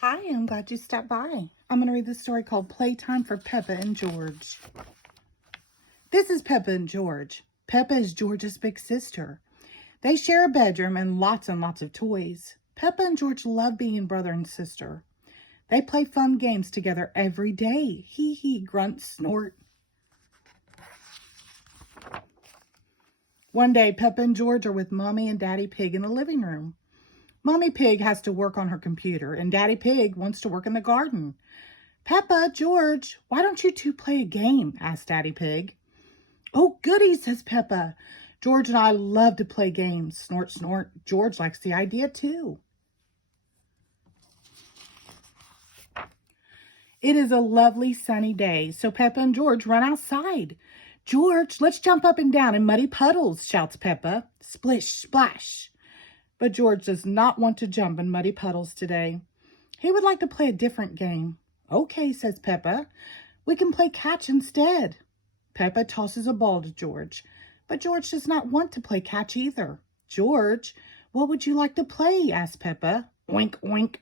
Hi, I'm glad you stopped by. I'm going to read the story called Playtime for Peppa and George. This is Peppa and George. Peppa is George's big sister. They share a bedroom and lots of toys. Peppa and George love being brother and sister. They play fun games together every day. Hee hee, grunt, snort. One day, Peppa and George are with Mommy and Daddy Pig in the living room. Mommy Pig has to work on her computer, and Daddy Pig wants to work in the garden. Peppa, George, why don't you two play a game? Asked Daddy Pig. Oh, goody, says Peppa. George and I love to play games. Snort, snort. George likes the idea too. It is a lovely sunny day, so Peppa and George run outside. George, let's jump up and down in muddy puddles, shouts Peppa. Splish, splash. But George does not want to jump in muddy puddles today. He would like to play a different game. Okay, says Peppa. We can play catch instead. Peppa tosses a ball to George, but George does not want to play catch either. George, what would you like to play? Asked Peppa. Oink, oink.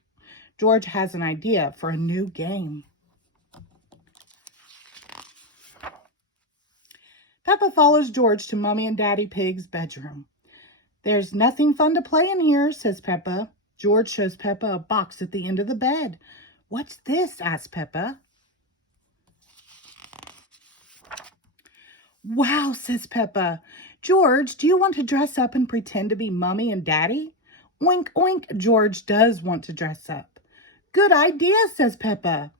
George has an idea for a new game. Peppa follows George to Mommy and Daddy Pig's bedroom. There's nothing fun to play in here, says Peppa. George shows Peppa a box at the end of the bed. What's this? Asks Peppa. Wow, says Peppa. George, do you want to dress up and pretend to be Mommy and Daddy? Oink, oink. George does want to dress up. Good idea, says Peppa.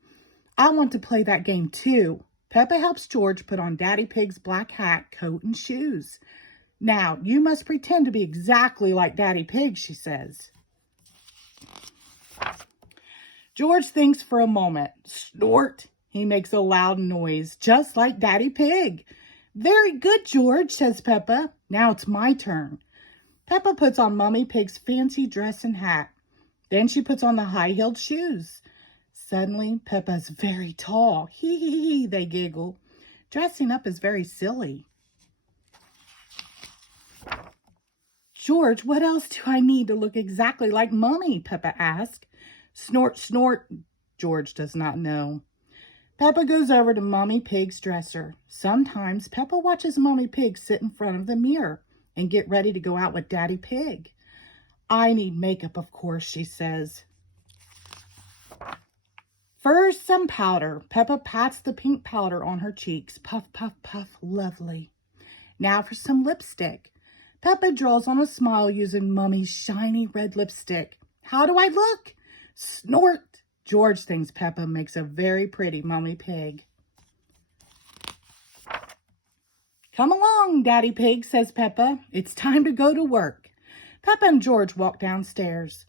I want to play that game too. Peppa helps George put on Daddy Pig's black hat, coat, and shoes. Now, you must pretend to be exactly like Daddy Pig, she says. George thinks for a moment. Snort! He makes a loud noise, just like Daddy Pig. Very good, George, says Peppa. Now it's my turn. Peppa puts on Mummy Pig's fancy dress and hat. Then she puts on the high-heeled shoes. Suddenly, Peppa's very tall. Hee hee hee, they giggle. Dressing up is very silly. George, what else do I need to look exactly like Mummy? Peppa asked. Snort, snort. George does not know. Peppa goes over to Mommy Pig's dresser. Sometimes Peppa watches Mommy Pig sit in front of the mirror and get ready to go out with Daddy Pig. I need makeup, of course, she says. First, some powder. Peppa pats the pink powder on her cheeks. Puff, puff, puff. Lovely. Now for some lipstick. Peppa draws on a smile using Mummy's shiny red lipstick. How do I look? Snort! George thinks Peppa makes a very pretty Mummy Pig. Come along, Daddy Pig, says Peppa. It's time to go to work. Peppa and George walk downstairs.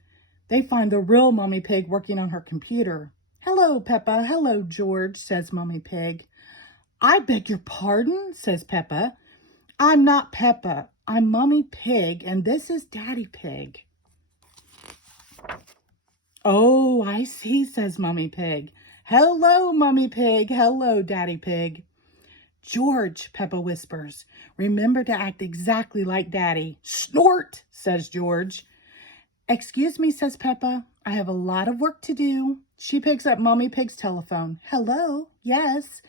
They find the real Mummy Pig working on her computer. Hello, Peppa. Hello, George, says Mummy Pig. I beg your pardon, says Peppa. I'm not Peppa. I'm Mummy Pig, and this is Daddy Pig. Oh, I see, says Mummy Pig. Hello, Mummy Pig. Hello, Daddy Pig. George, Peppa whispers, remember to act exactly like Daddy. Snort, says George. Excuse me, says Peppa. I have a lot of work to do. She picks up Mummy Pig's telephone. Hello, yes.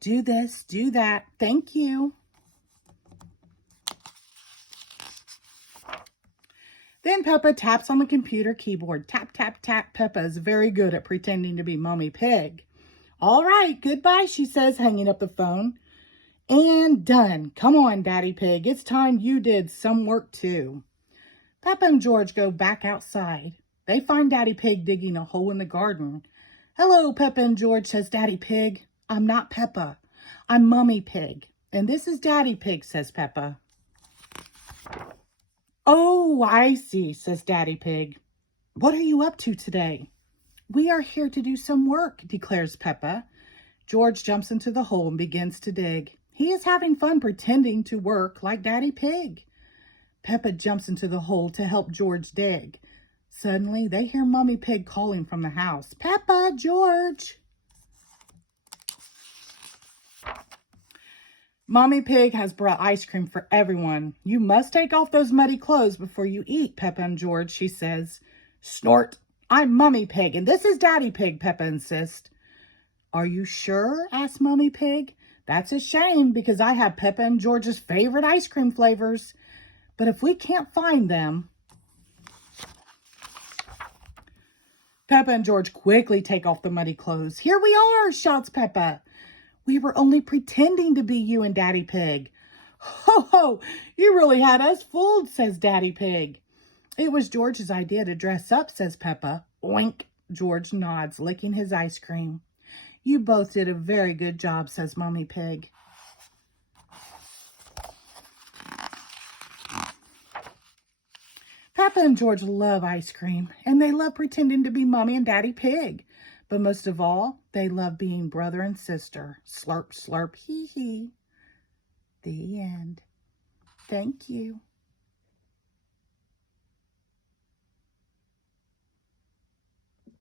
Do this, do that. Thank you. Then Peppa taps on the computer keyboard. Tap, tap, tap. Peppa is very good at pretending to be Mummy Pig. All right, goodbye, she says, hanging up the phone. And done. Come on, Daddy Pig. It's time you did some work too. Peppa and George go back outside. They find Daddy Pig digging a hole in the garden. Hello, Peppa and George, says Daddy Pig. I'm not Peppa. I'm Mummy Pig. And this is Daddy Pig, says Peppa. Oh, I see, says Daddy Pig. What are you up to today? We are here to do some work, declares Peppa. George jumps into the hole and begins to dig. He is having fun pretending to work like Daddy Pig. Peppa jumps into the hole to help George dig. Suddenly, they hear Mummy Pig calling from the house. Peppa, George! Mommy Pig has brought ice cream for everyone. You must take off those muddy clothes before you eat, Peppa and George, she says. Snort! I'm Mummy Pig, and this is Daddy Pig, Peppa insists. Are you sure? Asked Mummy Pig. That's a shame, because I have Peppa and George's favorite ice cream flavors. But if we can't find them... Peppa and George quickly take off the muddy clothes. Here we are, shouts Peppa. We were only pretending to be you and Daddy Pig. Ho ho, you really had us fooled, says Daddy Pig. It was George's idea to dress up, says Peppa. Oink, George nods, licking his ice cream. You both did a very good job, says Mummy Pig. Peppa and George love ice cream, and they love pretending to be Mommy and Daddy Pig. But most of all, they love being brother and sister. Slurp, slurp, hee hee. The end. Thank you.